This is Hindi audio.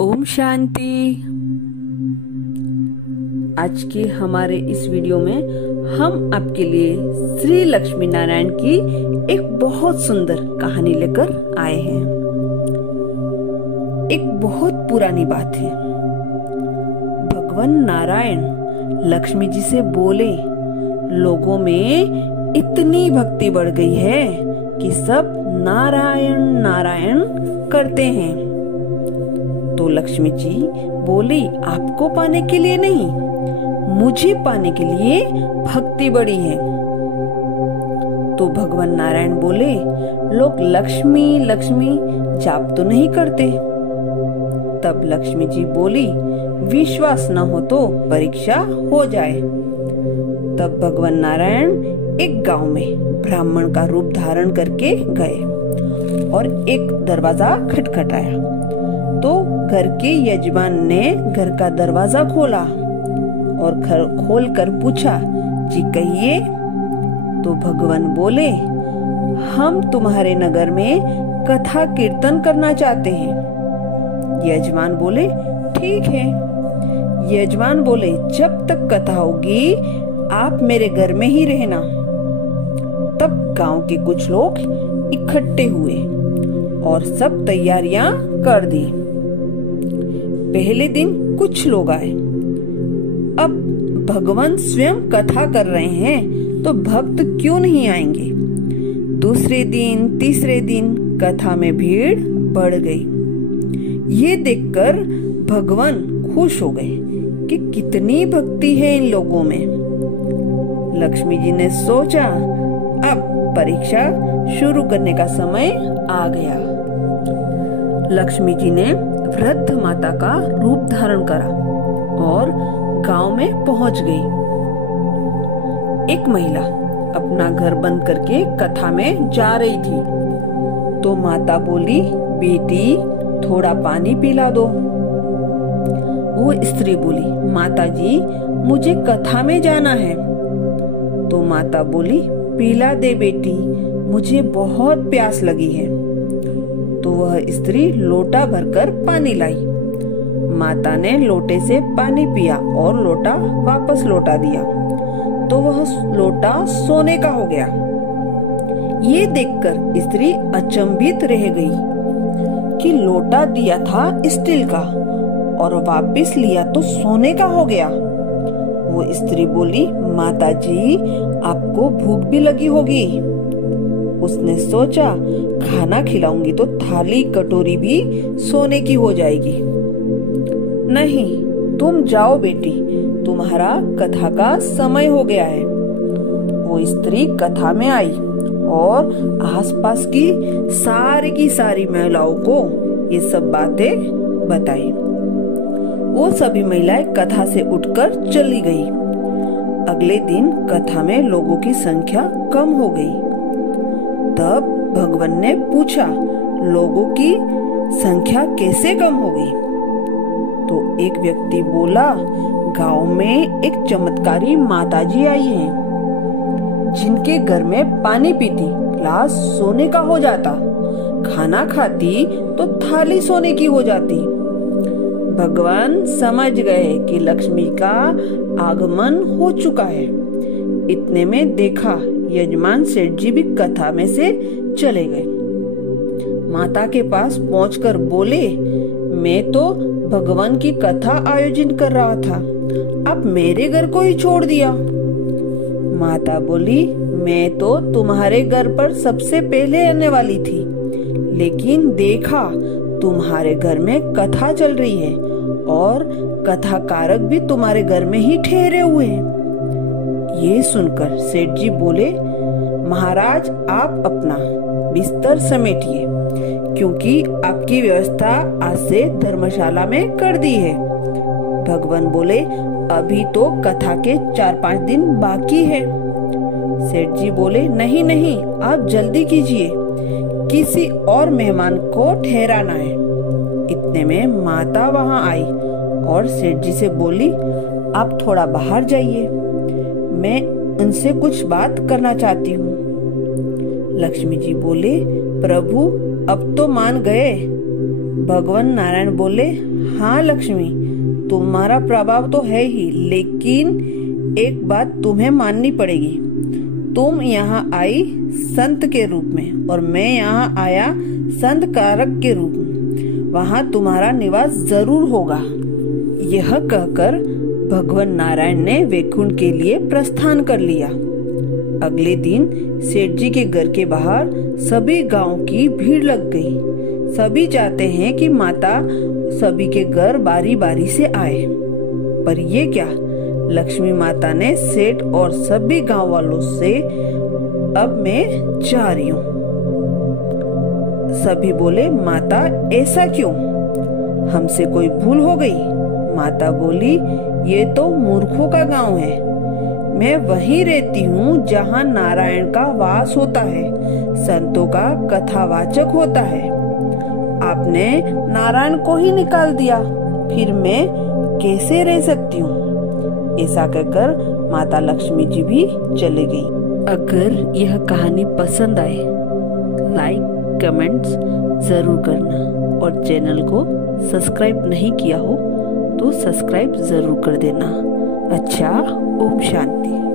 ओम शांति। आज के हमारे इस वीडियो में हम आपके लिए श्री लक्ष्मी नारायण की एक बहुत सुंदर कहानी लेकर आए हैं। एक बहुत पुरानी बात है। भगवान नारायण लक्ष्मी जी से बोले, लोगों में इतनी भक्ति बढ़ गई है कि सब नारायण नारायण करते हैं। तो लक्ष्मी जी बोली, आपको पाने के लिए नहीं, मुझे पाने के लिए भक्ति बढ़ी है। तो भगवान नारायण बोले, लोग लक्ष्मी लक्ष्मी जाप तो नहीं करते। तब लक्ष्मी जी बोली, विश्वास न हो तो परीक्षा हो जाए। तब भगवान नारायण एक गांव में ब्राह्मण का रूप धारण करके गए और एक दरवाजा खटखटाया। तो घर के यजमान ने घर का दरवाजा खोला और खोल कर पूछा, जी कहिए। तो भगवान बोले, हम तुम्हारे नगर में कथा कीर्तन करना चाहते हैं। यजमान बोले, ठीक है। यजमान बोले, जब तक कथा होगी आप मेरे घर में ही रहना। तब गांव के कुछ लोग इकट्ठे हुए और सब तैयारियां कर दी। पहले दिन कुछ लोग आए। अब भगवान स्वयं कथा कर रहे हैं तो भक्त क्यों नहीं आएंगे। दूसरे दिन तीसरे दिन कथा में भीड़ बढ़ गई। ये देखकर भगवान खुश हो गए कि कितनी भक्ति है इन लोगों में। लक्ष्मी जी ने सोचा, अब परीक्षा शुरू करने का समय आ गया। लक्ष्मी जी ने वृद्ध माता का रूप धारण करा और गांव में पहुंच गई। एक महिला अपना घर बंद करके कथा में जा रही थी। तो माता बोली, बेटी थोड़ा पानी पिला दो। वो स्त्री बोली, माता जी मुझे कथा में जाना है। तो माता बोली, पिला दे बेटी, मुझे बहुत प्यास लगी है। तो वह स्त्री लोटा भरकर पानी लाई। माता ने लोटे से पानी पिया और लोटा वापस लौटा दिया। तो वह लोटा सोने का हो गया। ये देखकर स्त्री अचंभित रह गई कि लोटा दिया था स्टील का और वापस लिया तो सोने का हो गया। वो स्त्री बोली, माता जी आपको भूख भी लगी होगी। उसने सोचा, खाना खिलाऊंगी तो थाली कटोरी भी सोने की हो जाएगी। नहीं, तुम जाओ बेटी, तुम्हारा कथा का समय हो गया है। वो स्त्री कथा में आई और आसपास की सारी महिलाओं को ये सब बातें बताई। वो सभी महिलाएं कथा से उठकर चली गई। अगले दिन कथा में लोगों की संख्या कम हो गई। तब भगवान ने पूछा, लोगों की संख्या कैसे कम हो गई। तो एक व्यक्ति बोला, गांव में एक चमत्कारी माताजी आई हैं, जिनके घर में पानी पीती गिलास सोने का हो जाता, खाना खाती तो थाली सोने की हो जाती। भगवान समझ गए कि लक्ष्मी का आगमन हो चुका है। इतने में देखा यजमान सेठ जी भी कथा में से चले गए। माता के पास पहुंचकर बोले, मैं तो भगवान की कथा आयोजन कर रहा था, अब मेरे घर को ही छोड़ दिया। माता बोली, मैं तो तुम्हारे घर पर सबसे पहले आने वाली थी, लेकिन देखा तुम्हारे घर में कथा चल रही है और कथाकारक भी तुम्हारे घर में ही ठहरे हुए हैं। ये सुनकर सेठ जी बोले, महाराज आप अपना बिस्तर समेटिए, क्योंकि आपकी व्यवस्था आज से धर्मशाला में कर दी है। भगवान बोले, अभी तो कथा के 4-5 दिन बाकी है। सेठ जी बोले, नहीं नहीं, आप जल्दी कीजिए, किसी और मेहमान को ठहराना है। इतने में माता वहाँ आई और सेठ जी से बोली, आप थोड़ा बाहर जाइए, मैं उनसे कुछ बात करना चाहती हूँ। लक्ष्मी जी बोले, प्रभु अब तो मान गए, भगवान नारायण बोले, हाँ लक्ष्मी, तुम्हारा प्रभाव तो है ही, लेकिन एक बात तुम्हें माननी पड़ेगी। तुम यहाँ आई संत के रूप में और मैं यहाँ आया संत कारक के रूप में। वहाँ तुम्हारा निवास जरूर होगा। यह कहकर भगवान नारायण ने वैकुंठ के लिए प्रस्थान कर लिया। अगले दिन सेठ जी के घर के बाहर सभी गांव की भीड़ लग गई। सभी चाहते हैं कि माता सभी के घर बारी बारी से आए, पर ये क्या, लक्ष्मी माता ने सेठ और सभी गांव वालों से अब मैं जा रही हूँ। सभी बोले, माता ऐसा क्यों, हमसे कोई भूल हो गई? माता बोली, ये तो मूर्खों का गांव है। मैं वहीं रहती हूँ जहाँ नारायण का वास होता है, संतों का कथावाचक होता है। आपने नारायण को ही निकाल दिया, फिर मैं कैसे रह सकती हूँ? ऐसा कहकर माता लक्ष्मी जी भी चले गई। अगर यह कहानी पसंद आए, लाइक कमेंट्स जरूर करना और चैनल को सब्सक्राइब नहीं किया हो तो सब्सक्राइब जरूर कर देना। अच्छा, ओम शांति।